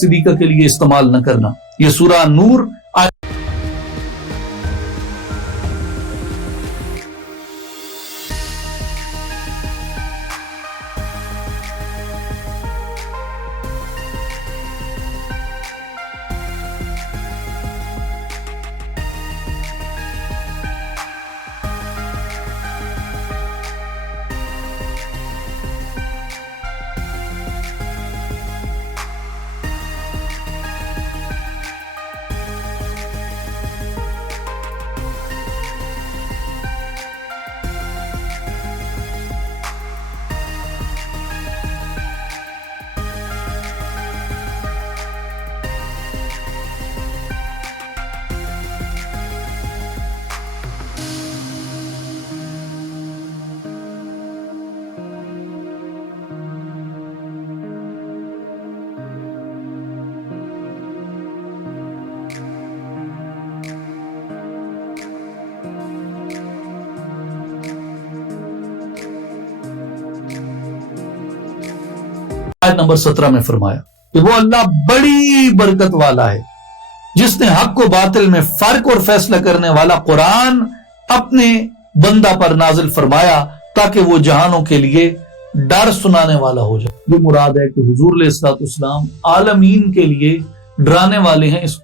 Siddiqa के लिए इस्तेमाल न करना। ये सूरह नूर नंबर 17 में फरमाया कि वो अल्लाह बड़ी बरकत वाला है जिसने हक को बातिल में फर्क और फैसला करने वाला कुरान अपने बंदा पर नाजिल फरमाया ताकि वो जहानों के लिए डर सुनाने वाला हो जाए। ये मुराद है कि हुजूर अलैहिस्सलाम आलमीन के लिए डराने वाले हैं। इस